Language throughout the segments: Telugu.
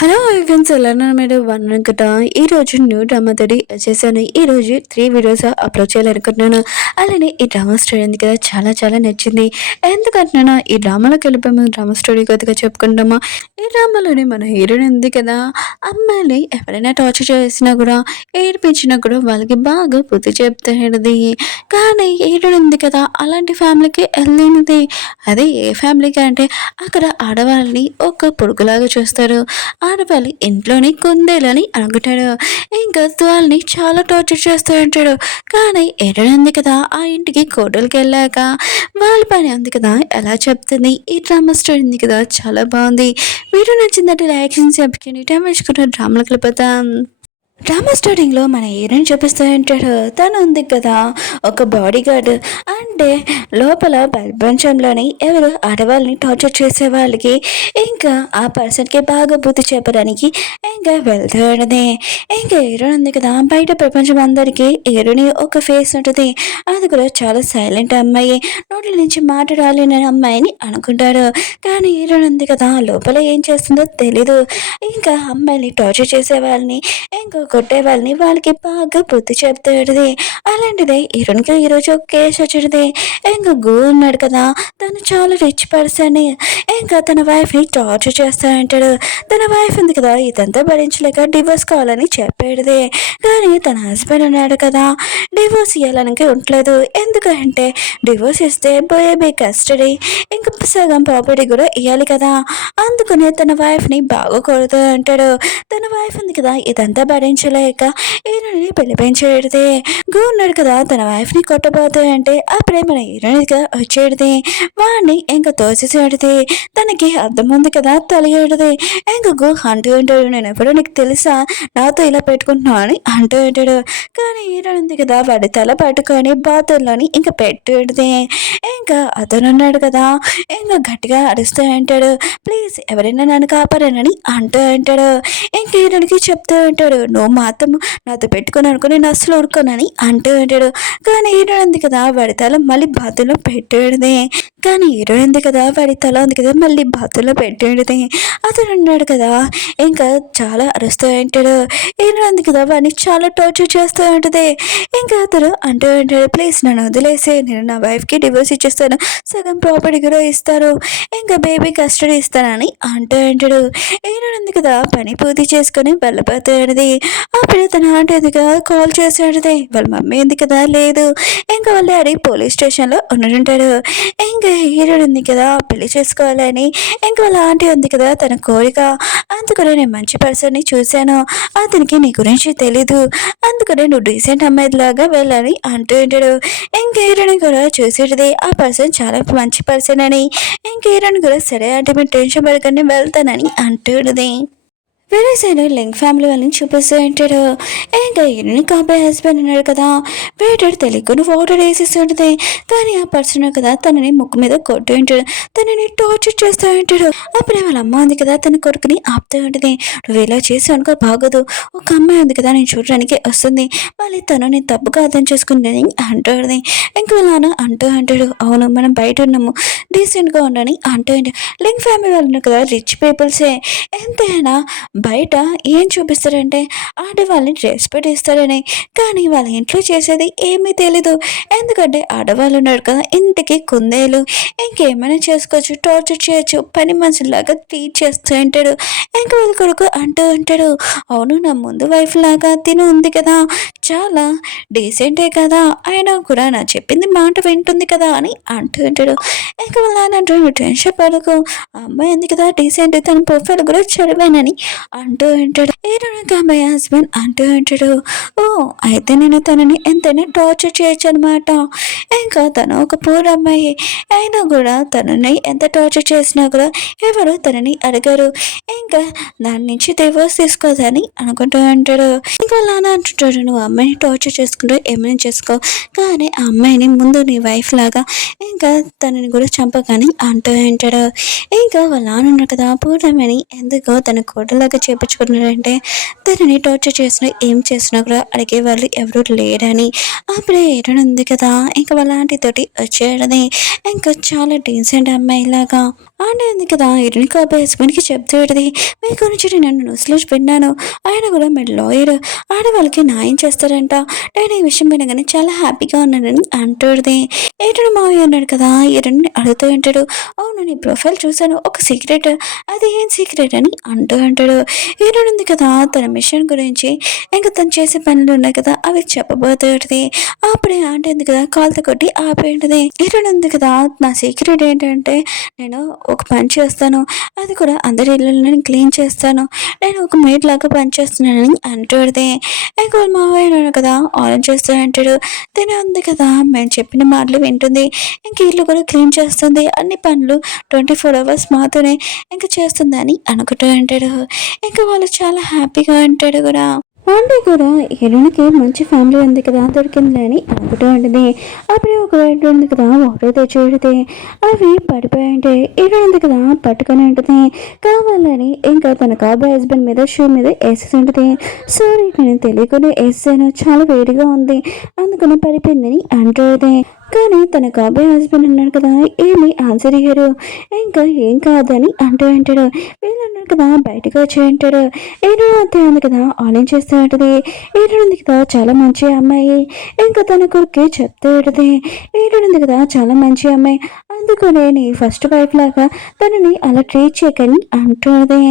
హలో ఫ్రెండ్స్, ఎలా ఉన్నారు మీరు? బాగున్నాను కదా. ఈరోజు న్యూ డ్రామా తోటి వచ్చేసాను. ఈరోజు 3 వీడియోస్ అప్లోడ్ చేయాలనుకుంటున్నాను. అలానే ఈ డ్రామా స్టోరీ ఉంది కదా, చాలా చాలా నచ్చింది. ఎందుకంటున్నాను, ఈ డ్రామాలోకి వెళ్ళిపోయి ముందు డ్రామా స్టోరీ కొద్దిగా చెప్పుకుంటామా. ఈ డ్రామాలోనే మన హీరోయిన్ ఉంది కదా, అమ్మాయిని ఎవరైనా టార్చర్ చేసినా కూడా, ఏడిపించినా కూడా వాళ్ళకి బాగా బుద్ధి చెప్తాడు. కానీ హీరోయిన్ ఉంది కదా, అలాంటి ఫ్యామిలీకి వెళ్ళినది. అదే ఏ ఫ్యామిలీకి అంటే అక్కడ ఆడవాళ్ళని ఒక పొడుగులాగా చూస్తారు. ఆడవాళ్ళు ఇంట్లోని కుందేలని అనుకుంటాడు. ఇంకా వాళ్ళని చాలా టార్చర్ చేస్తూ ఉంటాడు. కానీ ఎడనుంది కదా, ఆ ఇంటికి కోటలకి వెళ్ళాక వాళ్ళ పని ఉంది కదా ఎలా చెప్తుంది. ఈ డ్రామా స్టోరీ ఉంది కదా, చాలా బాగుంది. వీడియో నచ్చిందంటే లైక్ చేసి సబ్స్క్రైబ్ టైం వేసుకుంటారు. డ్రామాలకు వెళ్ళిపోతాం. డ్రామా స్టార్టింగ్లో మన హీరోయిన్ చూపిస్తూ ఉంటాడు. తను ఉంది కదా ఒక బాడీ గార్డ్. అంటే లోపల ప్రపంచంలోని ఎవరు ఆడవాళ్ళని టార్చర్ చేసే వాళ్ళకి ఇంకా ఆ పర్సన్కి బాగా బుద్ధి చెప్పడానికి ఇంకా వెళ్తూ ఉండదు. ఇంకా హీరోయిన్ ఉంది కదా, బయట ప్రపంచం అందరికీ హీరోని ఒక ఫేస్ ఉంటుంది. అది కూడా చాలా సైలెంట్ అమ్మాయి, నోట్ల నుంచి మాట రాలేని అమ్మాయిని అనుకుంటారు. కానీ హీరోయిన్ ఉంది కదా, లోపల ఏం చేస్తుందో తెలీదు. ఇంకా అమ్మాయిని టార్చర్ చేసే వాళ్ళని ఇంకా కొట్టే వాళ్ళని వాళ్ళకి బాగా బుద్ధి చెప్తాడుది. అలాంటిదే హీరోయిన్కి ఈరోజు ఒక కేసు వచ్చింది. ఇంకా ఉన్నాడు కదా, తను చాలా రిచ్ పర్సన్. ఇంకా తన వైఫ్ని టార్చర్ చేస్తా అంటాడు. తన వైఫ్ ఉంది కదా, ఇదంతా భరించలేక డివోర్స్ కావాలని చెప్పాడుది. కానీ తన హస్బెండ్ ఉన్నాడు కదా, డివోర్స్ ఇవ్వాలనికి ఉండలేదు. ఎందుకంటే డివోర్స్ ఇస్తే బేబీ కస్టడీ ఇంకా సగం ప్రాపర్టీ కూడా ఇవ్వాలి కదా. అందుకనే తన వైఫ్ని బాగా కొడుతూ అంటాడు. తన వైఫ్ ఉంది కదా, ఇదంతా భరించలేక హీరోని పిలిపించేది. ఉన్నాడు కదా, తన వైఫ్ని కొట్టబోతు అంటే అప్పుడే మన హీరోయిన్గా వచ్చేది. వాడిని ఇంకా తోసేసేది. తనకి అర్థం ఉంది కదా, తెలియదు. ఇంకా అంటూ ఉంటాడు, నేను ఎప్పుడో నీకు తెలుసా, నాతో ఇలా పెట్టుకుంటున్నావు అని అంటూ ఉంటాడు. కానీ హీరోయిన్ ఉంది కదా, వాడి తల పట్టుకొని బాతుల్లోని ఇంకా పెట్టేది. ఇంకా అతను ఉన్నాడు కదా, ఇంకా గట్టిగా అరుస్తూ ఉంటాడు, ప్లీజ్ ఎవరైనా నన్ను కాపాడనని అంటూ ఉంటాడు. ఇంక హీరోయిన్కి చెప్తూ ఉంటాడు, నువ్వు మాత్రం నాతో పెట్టుకొని అనుకుని నేను అసలు ఊరుకోనని అంటూ ఉంటాడు. కానీ హీరోయిన్ ఉంది కదా, వాడి తల మళ్ళీ బాతుల్లో పెట్టేది. కానీ హీరోయిన్ ఉంది కదా, వాడి తల ఉంది కదా, మళ్ళీ బాతుల్లో పెట్టేది. అతను ఉన్నాడు కదా, ఇంకా చాలా అరుస్తూ ఉంటాడు. హీరోయిన్ ఉంది కదా, వాడిని చాలా టార్చర్ చేస్తూ ఉంటుంది. ఇంకా అతను అంటూ ఉంటాడు, ప్లీజ్ నన్ను వదిలేసి, నేను నా వైఫ్కి డివోర్స్ ఇచ్చేస్తాను, సగం ప్రాపర్టీ కూడా ఇస్తారు, ఇంకా బేబీ కస్టడీ ఇస్తానని అంటూ ఉంటాడు. హీరోయిన్ ఉంది కదా, పని పూర్తి చేసుకొని వెళ్ళిపోతాడుది. అప్పుడు తన ఆంటీ ఉంది కదా, కాల్ చేసాడుది. వాళ్ళ మమ్మీ ఉంది కదా, లేదు. ఇంకా వాళ్ళ డాడీ పోలీస్ స్టేషన్లో ఉండుంటాడు. ఇంకా హీరోయిన్ ఉంది కదా, పెళ్లి చేసుకోవాలని ఇంకా వాళ్ళ ఆంటీ ఉంది కదా, తన కోరిక. అందుకనే నేను మంచి పర్సన్ని చూశాను, అతనికి నీ గురించి తెలీదు, అందుకనే నువ్వు డీసెంట్ అమ్మాయిలాగా వెళ్ళని అంటూ ఉంటాడు. ఇంకా హీరోయిన్ కూడా చూసేది ఆ పర్సన్ చాలా మంచి పర్సన్ అని. ఇంకా హీరోయిన్ కూడా సరే అంటే మీరు టెన్షన్ పడకండి వెళ్తానని అంటుంది. వేరే సైడ్ లింక్ ఫ్యామిలీ వాళ్ళని చూపిస్తూ ఉంటాడు. ఇంకా హీరోయిన్ అబ్బాయి హస్బెండ్ ఉన్నాడు కదా, వేటాడు తెలియకుండా వాటర్ వేసేస్తుంటుంది. కానీ ఆ పర్సన్ కదా తనని ముక్కు మీద కొట్టు ఉంటాడు, తనని టార్చర్ చేస్తూ ఉంటాడు. అప్పుడే వాళ్ళ అమ్మ ఉంది కదా, తన కొడుకుని ఆపుతూ ఉంటుంది. నువ్వు ఇలా చేసి అనుకో బాగోదు, ఒక అమ్మాయి ఉంది కదా నేను చూడడానికి వస్తుంది, మళ్ళీ తను నేను తప్పుగా అర్థం చేసుకుంటాను అంటుంది. ఇంకా వాళ్ళ నాన్న అంటూ అంటాడు, అవును మనం బయట ఉన్నాము, డీసెంట్గా ఉండని అంటూ ఉంటాడు. లింక్ ఫ్యామిలీ వాళ్ళు ఉన్నారు కదా, రిచ్ పీపుల్సే. ఎంతైనా బయట ఏం చూపిస్తారంటే ఆడవాళ్ళని రెస్పెక్ట్ ఇస్తారని, కానీ వాళ్ళ ఇంట్లో చేసేది ఏమీ తెలీదు. ఎందుకంటే ఆడవాళ్ళు ఉన్నారు కదా, ఇంటికి కుందేలు, ఇంకేమైనా చేసుకోవచ్చు, టార్చర్ చేయొచ్చు, పని మనుషులాగా ట్రీట్ చేస్తూ ఉంటాడు. ఇంకా వాళ్ళ కొడుకు అంటూ ఉంటాడు, అవును నా ముందు వైఫ్ లాగా తిను ఉంది కదా, చాలా డీసెంటే కదా, అయినా కూడా నా చెప్పింది మాట వింటుంది కదా అని అంటూ ఉంటాడు. ఇంకా వాళ్ళ నాన్న అంటాడు, టెన్షన్ పడకు, ఆ అమ్మాయి ఉంది కదా డీసెంట్, తన ప్రొఫైల్ కూడా చదివానని అంటూ ఉంటాడు. హీరోయిన్ అమ్మాయి హస్బెండ్ అంటూ ఉంటాడు, ఓ అయితే నేను తనని ఎంతైనా టార్చర్ చేయొచ్చు అనమాట. ఇంకా తను ఒక పూర్ అమ్మాయి అయినా కూడా తనని ఎంత టార్చర్ చేసినా కూడా ఎవరు తనని అడగరు. ఇంకా దాని నుంచి డివోర్స్ తీసుకోదని అనుకుంటూ ఉంటాడు. ఇంకా నాన్న అంటుంటాడు, నువ్వు అమ్మాయిని టార్చర్ చేసుకుంటూ ఏమైనా చేసుకో, కానీ ఆ అమ్మాయిని ముందు నీ వైఫ్ లాగా ఇంకా తనని కూడా చంపగాని అంటూ ఉంటాడు. ఇంకా వాళ్ళ నాన్న ఉన్నారు కదా, పూర్ణమని ఎందుకో తన కోటలాగా చేపించుకున్నాడంటే తనని టార్చర్ చేసినా ఏం చేసినా కూడా అడిగే వాళ్ళు ఎవరు లేరని. అప్పుడే హీరోయిన్ ఉంది కదా, ఇంకా వాళ్ళ ఆంటీతోటి వచ్చేయడని, ఇంకా చాలా డీసెంట్ అమ్మాయిలాగా అంటే ఉంది కదా ఇరుని కాబోయే హస్బెండ్కి చెప్తూ ఉంటుంది, మీ గురించి నేను న్యూస్లో విన్నాను, ఆయన కూడా మీరు లాయర్, ఆడవాళ్ళకి న్యాయం చేస్తారంట, నేను ఈ విషయం వినగానే చాలా హ్యాపీగా ఉన్నానని అంటుంది. ఏటడు మావయ్య అన్నాడు కదా, ఇరుని అడుగుతూ ఉంటాడు. అవును, నీ ప్రొఫైల్ చూశాను, ఒక సీక్రెట్, అది ఏం సీక్రెట్ అని అంటూ అంటాడు. ఈరుడు ఉంది కదా తన మిషన్ గురించి, ఇంకా తను చేసే పనులు ఉన్నాయి కదా అవి చెప్పబోతుంది. అప్పుడే ఆంటీ ఉంది కదా కాలుతో కొట్టి ఆపేంటిది. ఈరుడు ఉంది కదా, నా సీక్రెట్ ఏంటంటే నేను ఒక పని చేస్తాను, అది కూడా అందరి ఇళ్ళని నేను క్లీన్ చేస్తాను, నేను ఒక మేడ్ లాగా పని చేస్తున్నానని అంటుంది. ఇంకా మావయ్య కదా ఆన్ చేస్తూ అంటాడు. తినే ఉంది కదా మేము చెప్పిన మాటలు వింటుంది, ఇంక ఇల్లు కూడా క్లీన్ చేస్తుంది, అన్ని పనులు 24 hours మాతోనే ఇంకా చేస్తుందని అనుకుంటూ అంటాడు. ఇంకా వాళ్ళు చాలా హ్యాపీగా అంటాడు కూడా. అంటే కూడా హీరోయిన్కి మంచి ఫ్యామిలీ ఉంది కదా దొరికింది అని అనుకుంటూ ఉంటుంది. అప్పుడే ఒక రైట్ ఉంది కదా వాటర్ తెచ్చి పెడితే అవి పడిపోయి ఉంటే హీరోయిన్ ఉంది కదా పట్టుకొని ఉంటుంది. కావాలని ఇంకా తన కాబోయే హస్బెండ్ మీద షూ మీద వేసేసి ఉంటుంది. సారీ నేను తెలియకుండా వేసాను, చాలా వేడిగా ఉంది అందుకని పడిపోయిందని అంటుంది. కానీ తన కాబోయే హస్బెండ్ అన్నాడు కదా ఏమి ఆన్సర్ ఇయ్యరు, ఇంకా ఏం కాదని అంటూ అంటాడు. వీళ్ళు అన్నాడు కదా బయటకు వచ్చి అంటాడు. ఏదో అంతే ఉంది కదా ఆన్లైన్ చేస్తూ ఉంటుంది. ఏడు ఉంది కదా చాలా మంచి అమ్మాయి, ఇంకా తన కొడుకు చెప్తూ ఉంటుంది. ఏడు ఉంది కదా చాలా మంచి అమ్మాయి, అందుకనే నీ ఫస్ట్ వైఫ్ లాగా తనని అలా ట్రీట్ చేయకని అంటుంది.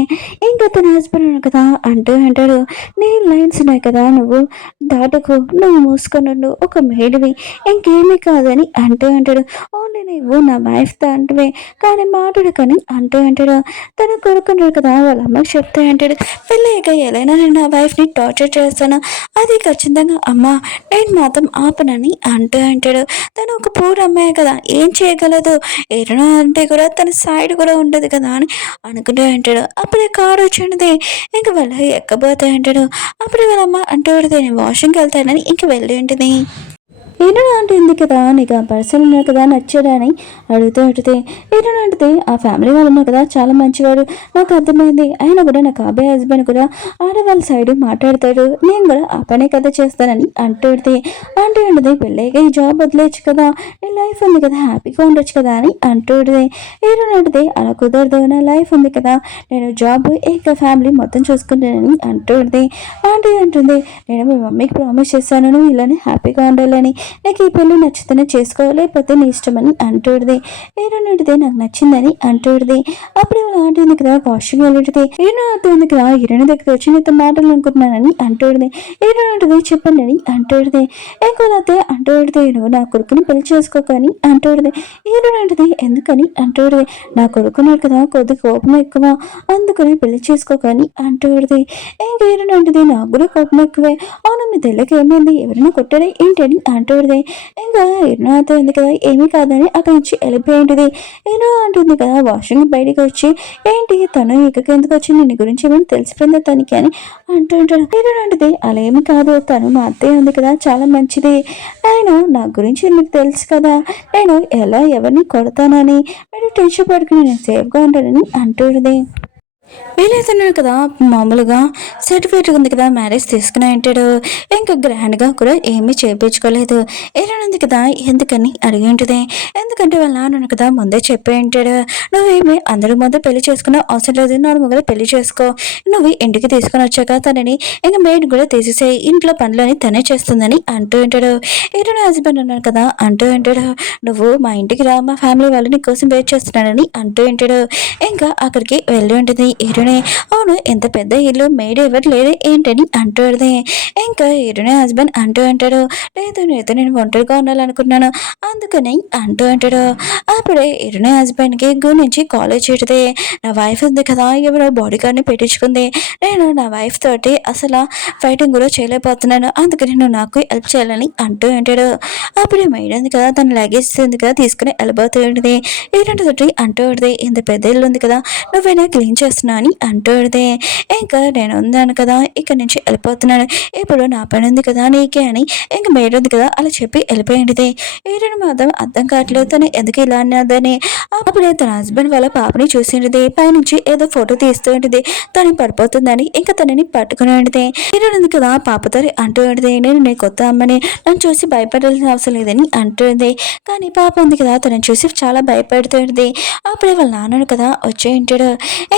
ఇంకా తన హస్బెండ్ అన్నాడు కదా అంటూ అంటాడు. నీ లైన్స్ ఉన్నాయి కదా నువ్వు దాటకు, నువ్వు మూసుకొని ఒక మేడివి, ఇంకేమీ కాదని అంటూ అంటాడు. ఓన్లీ నువ్వు నా వైఫ్ దాంటివే కానీ మాట్లాడు కానీ అంటూ అంటాడు. తన కొడుకున్నాడు కదా వాళ్ళ అమ్మకి చెప్తే అంటాడు. పెళ్ళయ్యాక ఎలా నేను నా వైఫ్ని టార్చర్ చేస్తాను, అది ఖచ్చితంగా అమ్మ నేను మాత్రం ఆపనని అంటూ అంటాడు. తను ఒక పూర్ అమ్మాయి కదా ఏం చేయగలదు, ఏదైనా అంటే కూడా తన సైడ్ కూడా ఉండదు కదా అని అనుకుంటూ అంటాడు. అప్పుడే కారు వచ్చింది, ఇంక వాళ్ళు ఎక్కబోతా అంటాడు. అప్పుడే వాళ్ళమ్మ అంటూ ఉంటుంది నేను వాషింగ్కి వెళ్తానని ఇంక వెళ్ళి ఉంటుంది. ఏనా అంటుంది కదా నీకు ఆ పర్సన్ ఉన్నారు కదా నచ్చాడని అడుగుతూ ఉంటుంది. ఏనా అంటే ఆ ఫ్యామిలీ వాళ్ళు ఉన్నారు కదా చాలా మంచివాడు, నాకు అర్థమైంది, ఆయన కూడా నాకు కాబోయే హస్బెండ్ కూడా ఆడవాళ్ళ సైడ్ మాట్లాడతాడు, నేను కూడా ఆ పనే కదా చేస్తానని అంటుంది. అంటే ఉంటుంది పెళ్ళైగా ఈ జాబ్ వదిలేచ్చు కదా, నీ లైఫ్ ఉంది కదా హ్యాపీగా ఉండొచ్చు కదా అని అంటుంది. ఏనా అంటే అలా కుదరదు, నా లైఫ్ ఉంది కదా, నేను జాబ్ ఇంకా ఫ్యామిలీ మొత్తం చూసుకుంటానని అంటుంది. ఆంటీ అంటుంది నేను మీ మమ్మీకి ప్రామిస్ చేస్తాను నువ్వు ఇలానే హ్యాపీగా ఉండాలని, నీకు ఈ పెళ్ళి నచ్చితేనే చేసుకో లేకపోతే నీ ఇష్టమని అంటుంది. ఏనుంటిది నాకు నచ్చిందని అంటుంది. అప్పుడు వాళ్ళ ఆంటీ కదా వాషింగ్ వెళ్ళింటిది. ఏను అంటుంది కదా హీరోయిన్ దగ్గర వచ్చి నీతో మాటలు అనుకుంటున్నానని అంటుంది. ఏనుంటిది చెప్పండి అని అంటుంది. ఇంకోతే అంటుంది నువ్వు నా కొడుకుని పెళ్లి చేసుకోకని అంటుంది. హీరోయిన్ ఎందుకని అంటుంది. నా కొడుకున్నాడు కదా కొద్ది కోపం ఎక్కువ, అందుకని పెళ్లి చేసుకోకని అంటుంది. ఇంకా హీరోయిన్ నాకు కూడా కోపం ఎక్కువే, అవును మీ తెల్లకి ఏమైంది, ఎవరైనా కొట్టారా ఏంటని అంటుంది. ఇంకా ఎన్నో అవుతుంది కదా ఏమీ కాదని అక్కడి నుంచి వెళ్ళిపోయింది. ఎన్నో అంటుంది కదా వాషింగ్ బయటికి వచ్చి ఏంటి తను ఇక్కడికి ఎందుకు వచ్చి నేను గురించి ఏమైనా తెలిసిపోయిందా తనకి అని అంటుంటాడు. ఏంటంటే అలా ఏమి కాదు, తను మా అత్తయ్య ఉంది కదా చాలా మంచిది, నేను నా గురించి మీకు తెలుసు కదా, నేను ఎలా ఎవరిని కొడతానని మీరు టెన్షన్ పడుకుని నేను సేఫ్గా ఉంటానని అంటుంది. వీలైతున్నాడు కదా మామూలుగా సర్టిఫికేట్ ఉంది కదా మ్యారేజ్ తీసుకుని అంటాడు. ఇంకా గ్రాండ్గా కూడా ఏమీ చేయించుకోలేదు. ఏలనుంది కదా ఎందుకని అడిగి ఉంటుంది. ఎందుకంటే వాళ్ళ నాన్న కదా ముందే చెప్పి ఉంటాడు, నువ్వేమి అందరి ముందు పెళ్లి చేసుకున్న అవసరం లేదు, నార్మల్గా పెళ్లి చేసుకో, నువ్వు ఇంటికి తీసుకుని వచ్చాక తనని ఇంకా మెయిడ్ కూడా తీసేసే, ఇంట్లో పనులని తనే చేస్తుందని అంటూ ఉంటాడు. ఏదైనా హస్బెండ్ అన్నాడు కదా అంటూ ఉంటాడు, నువ్వు మా ఇంటికి రా, మా ఫ్యామిలీ వాళ్ళు నీ కోసం వెయిట్ చేస్తున్నాడని అంటూ ఉంటాడు. ఇంకా అక్కడికి వెళ్ళి ఉంటుంది హీరోనే. అవును ఎంత పెద్ద ఇల్లు మేడ్ ఎవరు లేరు ఏంటని అంటుంది. ఇంకా హీరోనే హస్బెండ్ అంటూ అంటాడు, లేదు నేను ఒంటరిగా ఉండాలనుకున్నాను అందుకని అంటూ అంటాడు. అప్పుడే హీరోనే హస్బెండ్కి గురించి కాలేజ్ చేడితే, నా వైఫ్ ఉంది కదా ఎవరో బాడీ గార్డ్ని పెట్టించుకుంది, నేను నా వైఫ్ తోటి అసలు ఫైటింగ్ కూడా చేయలేకపోతున్నాను, అందుకని నువ్వు నాకు హెల్ప్ చేయాలని అంటూ అంటాడు. అప్పుడే మేడ్ ఉంది కదా తన లగేజ్ ఉంది కదా తీసుకుని వెళ్ళిపోతూ ఉంటుంది. ఏంటంటే తోటి అంటూ ఉంటుంది ఇంత పెద్ద ఇల్లు ఉంది కదా నువ్వైనా క్లీన్ చేస్తున్నావు చేస్తున్నావు అని అంటూడితే, ఇంకా నేను ఉన్నాను కదా ఇక్కడ నుంచి వెళ్ళిపోతున్నాను, ఇప్పుడు నా పని ఉంది కదా నీకే అని ఇంక మేడుంది కదా అలా చెప్పి వెళ్ళిపోయింది. ఈడని మాత్రం అర్థం కావట్లేదు తను ఎందుకు ఇలా అన్నదని. అప్పుడే తన హస్బెండ్ వాళ్ళ పాపని చూసింది, పైనుంచి ఏదో ఫోటో తీస్తూ ఉంటుంది, తను పడిపోతుందని ఇంకా తనని పట్టుకుని ఉంటుంది. ఈడనుంది కదా పాపతో అంటూ ఉంటుంది, నేను నీ కొత్త అమ్మని, నన్ను చూసి భయపడాల్సిన అవసరం లేదని అంటుంది. కానీ పాప ఉంది కదా తనని చూసి చాలా భయపడుతుంది. అప్పుడే వాళ్ళ నాన్నను కదా వచ్చే ఉంటాడు,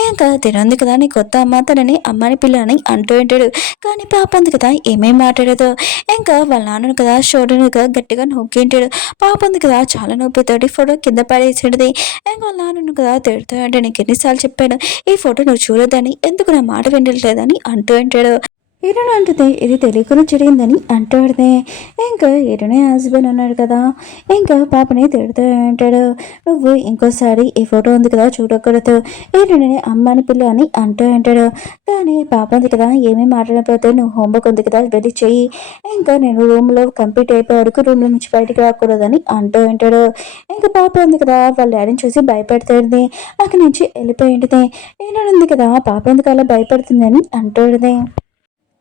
ఇంకా తినంది కదా నీ కొత్త అమ్మ, తనని అమ్మని పిల్లని అంటూ ఉంటాడు. కానీ పాప ఉంది కదా ఏమేం మాట్లాడదు. ఇంకా వాళ్ళ నాన్నను కదా షోల్డర్ని కదా గట్టిగా నొక్కింటాడు. పాప ఉంది కదా చాలా నొప్పితోటి ఫోటో కింద పడేసాడుది. ఇంకా వాళ్ళ నాన్నను కదా తిడుతూ అంటే నీకు ఎన్నిసార్లు చెప్పాను ఈ ఫోటో నువ్వు చూడొద్దని, ఎందుకు నా మాట వినట్లేదని అంటూ ఉంటాడు. హీరోని అంటుంది ఇది తెలియకుండా జరిగిందని అంటాడుదే. ఇంకా హీరోని హస్బెండ్ ఉన్నాడు కదా, ఇంకా పాపని తిడుతూ అంటాడు, నువ్వు ఇంకోసారి ఈ ఫోటో ఉంది కదా చూడకూడదు, హీరోని అమ్మని పిల్ల అని అంటూ అంటాడు. కానీ పాప ఉంది కదా ఏమీ మాట్లాడకపోతే నువ్వు హోంవర్క్ ఉంది కదా వెళ్ళి చెయ్యి, ఇంకా నేను రూమ్లో కంప్లీట్ అయిపోయే వరకు రూమ్లో నుంచి బయటికి రాకూడదని అంటూ అంటాడు. ఇంకా పాప ఉంది కదా వాళ్ళ డాడీని చూసి భయపడుతుంది, అక్కడి నుంచి వెళ్ళిపోయింది. హీరోని ఉంది కదా పాప ఎందుకు అలా భయపడుతుందని అంటాడుదే.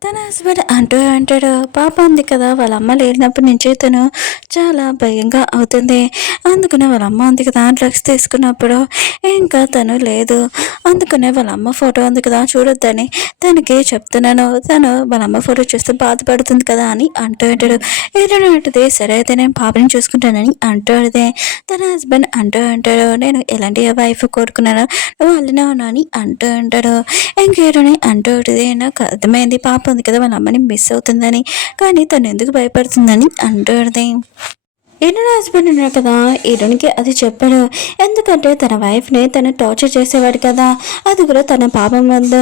తన హస్బెండ్ అంటూ అంటాడు, పాప ఉంది కదా వాళ్ళ అమ్మ లేనప్పటి నుంచి తను చాలా భయంగా అవుతుంది, అందుకనే వాళ్ళ అమ్మ ఉంది కదా డ్రగ్స్ తీసుకున్నప్పుడు ఇంకా తను లేదు, అందుకనే వాళ్ళ అమ్మ ఫోటో ఉంది కదా చూడొద్దని తనకి చెప్తున్నాను, తను వాళ్ళ అమ్మ ఫోటో చూస్తే బాధపడుతుంది కదా అని అంటూ ఉంటాడు. ఏదైనా అంటుంది, సరే అయితే నేను పాపని చూసుకుంటానని అంటాడుదే. తన హస్బెండ్ అంటూ అంటాడు, నేను ఎలాంటి వైఫ్ కోరుకున్నానో నువ్వు అల్లినా అని అంటూ ఉంటాడు. ఇంకేడని అంటూ ఉంటుంది, నాకు అర్థమైంది పాప ఉంది కదా వాళ్ళ అమ్మని మిస్ అవుతుందని, కానీ తను ఎందుకు భయపడుతుందని అంటుంది. ఈడని హస్బెండ్ ఉన్నాడు కదా, ఈడనికి అది చెప్పాడు, ఎందుకంటే తన వైఫ్ని తను టార్చర్ చేసేవాడు కదా, అది కూడా తన పాపం ముందు,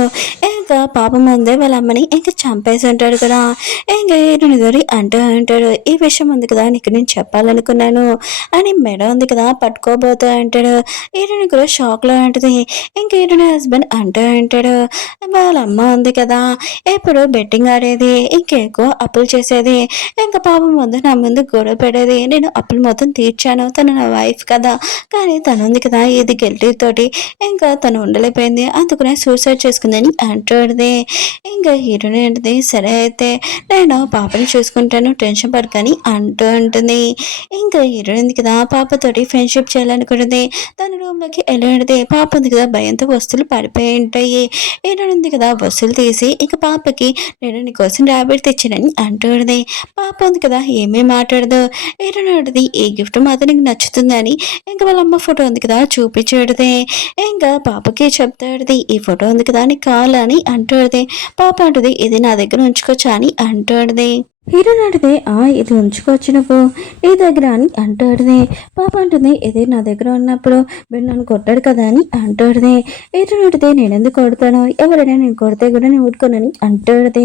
ఇంకా పాపం ముందే వాళ్ళ అమ్మని ఇంకా చంపేసి ఉంటాడు కదా. ఇంకా ఈడని దొరి అంటూ అంటాడు, ఈ విషయం ఉంది కదా నీకు నేను చెప్పాలనుకున్నాను అని మెడ ఉంది కదా పట్టుకోబోతూ అంటాడు. ఈడని కూడా షాక్లో ఉంటుంది. ఇంకా ఈడని హస్బెండ్ అంటూ అంటాడు, వాళ్ళ అమ్మ ఉంది కదా ఎప్పుడు బెట్టింగ్ ఆడేది, ఇంకెక్కువ అప్పులు చేసేది, ఇంకా పాపం ముందు నా ముందు గొడవ పడేది, నేను అప్పులు మొత్తం తీర్చాను, తను నా వైఫ్ కదా, కానీ తను ఉంది కదా ఇది గిల్టీ తోటి ఇంకా తను ఉండలేకపోయింది, అందుకనే సూసైడ్ చేసుకుందని అంటాడుది. ఇంకా హీరోని అంటుంది, సరే అయితే నేను పాపని చూసుకుంటాను టెన్షన్ పడకని అంటూ ఉంటుంది. ఇంకా హీరోయిన్ ఉంది కదా పాపతోటి ఫ్రెండ్షిప్ చేయాలనుకుంటుంది, తన రూమ్లోకి వెళ్ళినది. పాప ఉంది కదా భయంతో వస్తువులు పడిపోయి ఉంటాయి. హీరోయిన్ ఉంది కదా వస్తువులు తీసి ఇంకా పాపకి నేను నీకోసం ర్యాబిట్ తెచ్చానని అంటుంది. పాప ఉంది కదా ఏమేమి మాట్లాడదు. హీరోయిన్ అడుగుతుంది, ఏ గిఫ్ట్ మాత్రం నీకు నచ్చుతుందని ఇంకా వాళ్ళ అమ్మ ఫోటో ఉంది కదా చూపించాడుదే. ఇంకా పాపకి చెప్తాడుది, ఈ ఫోటో ఉంది కదా నీకు కావాలని అంటాడుది. పాప అంటుంది, ఇది నా దగ్గర ఉంచుకోవచ్చా అని అంటాడుది. హీరోయిన్ అంటుంది, ఇది ఉంచుకోవచ్చు నువ్వు నీ దగ్గర అని అంటాడుది. పాప అంటుంది, ఇది నా దగ్గర ఉన్నప్పుడు వీడు నన్ను కొట్టాడు కదా అని అంటాడుది. హీరోయిన్ అంటుంది, నేను ఎందుకు కొడతాను, ఎవరైనా నేను కొడితే కూడా నేను ఊడుకోనని అంటాడుది.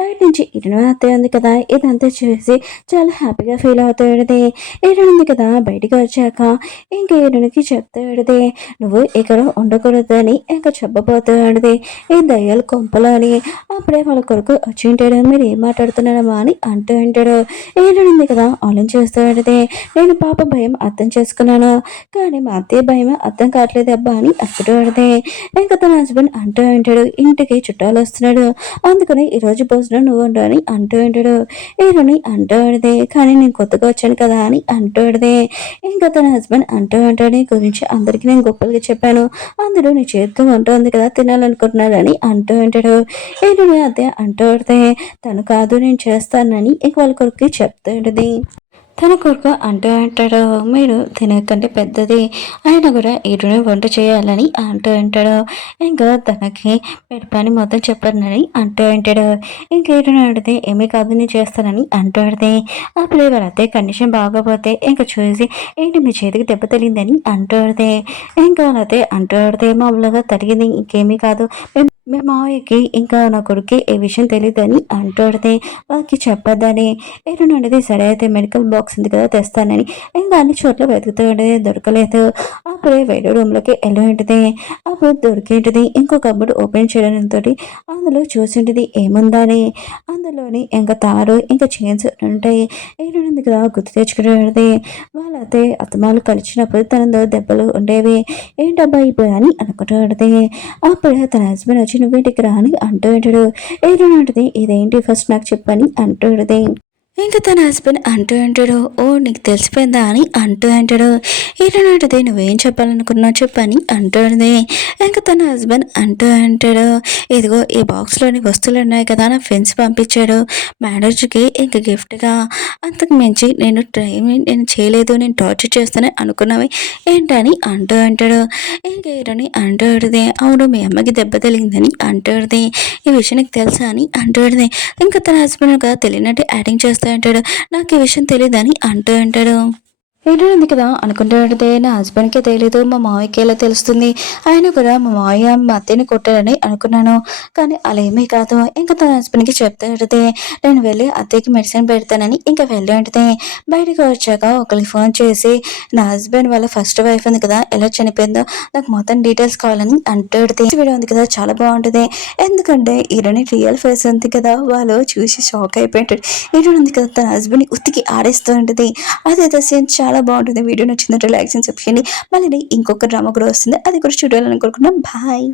బయట నుంచి హీరోయిన్ అత్తయ్య ఉంది కదా ఇదంతా చూసి చాలా హ్యాపీగా ఫీల్ అవుతాడుది. హీరోయిన్ ఉంది కదా బయటికి వచ్చాక ఇంకా హీరోయిన్కి చెప్తాడుది, నువ్వు ఇక్కడ ఉండకూడదని ఇంకా చెప్పబోతాడుది, ఈ దయ్యాలు కొంపలు అని. అప్పుడే వాళ్ళ కొడుకు వచ్చి ఉంటాడు, మీరు ఏం మాట్లాడుతున్నారమ్మా అని అంటూ ఉంటాడు. ఏడుంది కదా ఆలోచిస్తాడితే, నేను పాప భయం అర్థం చేసుకున్నాను, కానీ మా అత్తయ్య భయం అర్థం కావట్లేదు అబ్బా అని అప్పుడు అడితే. ఇంకా తన హస్బెండ్ అంటూ ఉంటాడు, ఇంటికి చుట్టాలు వస్తున్నాడు, అందుకని ఈరోజు భోజనం నువ్వు ఉండు అని అంటూ ఉంటాడు. ఏరుని అంటూ అడితే, కానీ నేను కొత్తగా వచ్చాను కదా అని అంటూ అడితే. ఇంకా తన హస్బెండ్ అంటూ ఉంటాడు, నీ గురించి అందరికీ నేను గొప్పలుగా చెప్పాను, అందరూ నీ చేతితో వంట ఉంది కదా తినాలనుకుంటున్నారు అని అంటూ ఉంటాడు. ఏరుని అదే అంటూ అడితే, తను కాదు నేను చేస్తానని ఇంక వాళ్ళ కొడుకు చెప్తాడుది. తన కొడుకు అంటూ అంటాడు, మీరు తినకంటే పెద్దది ఆయన కూడా ఈడునే వంట చేయాలని అంటూ అంటాడు. ఇంకా తనకి పని మొత్తం చెప్పానని అంటూ అంటాడు. ఇంకా ఈడుని అడిగితే ఏమీ కాదు నేను చేస్తానని అంటూ అడితే. అప్పుడు వాళ్ళైతే కండిషన్ బాగోపోతే ఇంకా చూసి ఏంటి మీ చేతికి దెబ్బ తగిలిందని అంటూ అడితే. ఇంకా వాళ్ళైతే అంటూ అడితే మామూలుగా తరిగింది ఇంకేమీ కాదు, మీ మావయ్యకి ఇంకా నా కొడుకు ఏ విషయం తెలియదని అంటాడితే వాళ్ళకి చెప్పొద్దని. ఏమైనా అడిగితే సరే అయితే మెడికల్ బాక్స్ ఉంది కదా తెస్తానని ఇంకా అన్ని చోట్ల వెతుకుతూ ఉండేది దొరకలేదు. అప్పుడే వేరే రూమ్లోకి వెళ్ళి ఉంటుంది. అప్పుడు దొరికేంటిది ఇంకో కబోర్డ్ ఓపెన్ చేయడంతో అందులో చూసింటిది ఏముందా అని. అందులోని ఇంకా తారు ఇంకా చైన్స్ ఉంటాయి. ఏంటంటే కదా గుర్తు తెచ్చుకునేది వాళ్ళైతే అత్తమాలు కలిసినప్పుడు తనలో దెబ్బలు ఉండేవి. ఏంటబ్బా ఇప్పుడు అని అనుకుంటూ అప్పుడే తన హస్బెండ్ వచ్చి నువ్వు ఇంటికి రా అని అంటూ ఉంటాడు. ఏంటంటే ఇదేంటి ఫస్ట్ నాకు చెప్పని అంటూ ఉంటుంది. ఇంకా తన హస్బెండ్ అంటూ అంటాడు, ఓ నీకు తెలిసిపోయిందా అని అంటూ అంటాడు. ఏంటంటే నువ్వేం చెప్పాలనుకున్నావు చెప్పని అంటూ ఉంది. ఇంకా తన హస్బెండ్ అంటూ అంటాడు, ఇదిగో ఈ బాక్స్లోని వస్తువులు ఉన్నాయి కదా నా ఫ్రెండ్స్ పంపించాడు మ్యారేజ్కి ఇంకా గిఫ్ట్గా. అంతకు మించి నేను చేయలేదు, నేను టార్చర్ చేస్తానని అనుకున్నావి ఏంటని అంటూ అంటాడు. ఇంకా ఏరని అంటూ ఉంటుంది, అవును మీ అమ్మకి దెబ్బ తగిలిందని అంటూ ఉంటుంది. ఈ విషయం నీకు తెలుసా అని అంటూ ఉంటుంది. ఇంకా తన హస్బెండ్ కదా తెలియనట్టు యాక్టింగ్ చేస్తూ ఉంటాడు. నాకు ఈ విషయం తెలియదని అంటూ ఉంటాడు. ఏంటంది కదా అనుకుంటూ ఉంటే నా హస్బెండ్కే తెలియదు, మా మావయ్యకి ఎలా తెలుస్తుంది, ఆయన కూడా మా మావయ్య మా అత్తయ్యని కొట్టాడని అనుకున్నాను, కానీ అలా ఏమీ కాదు. ఇంకా తన హస్బెండ్కి చెప్తూ ఉంటే నేను వెళ్ళి అత్తయ్యకి మెడిసిన్ పెడతానని ఇంకా వెళ్ళి ఉంటే బయటకు వచ్చాక ఒకరికి ఫోన్ చేసి నా హస్బెండ్ వాళ్ళ ఫస్ట్ వైఫ్ ఉంది కదా ఎలా చనిపోయిందో నాకు మొత్తం డీటెయిల్స్ కావాలని అంటూ వీడియో ఉంది కదా చాలా బాగుంటుంది. ఎందుకంటే ఈరోని రియల్ ఫేస్ ఉంది కదా వాళ్ళు చూసి షాక్ అయిపోయింటాడు. ఈరోజు ఉంది కదా తన హస్బెండ్ని ఉత్తికి ఆడేస్తూ ఉంటుంది. అదే సీన్ చాలా బాగుంటుంది. వీడియో నచ్చిందంటే లైక్ చేయండి, సబ్స్క్రైబ్ చేయండి. మళ్ళీ ఇంకొక డ్రామా కూడా వస్తుంది, అది కూడా చూడాలని కోరుకున్నాం. బాయ్.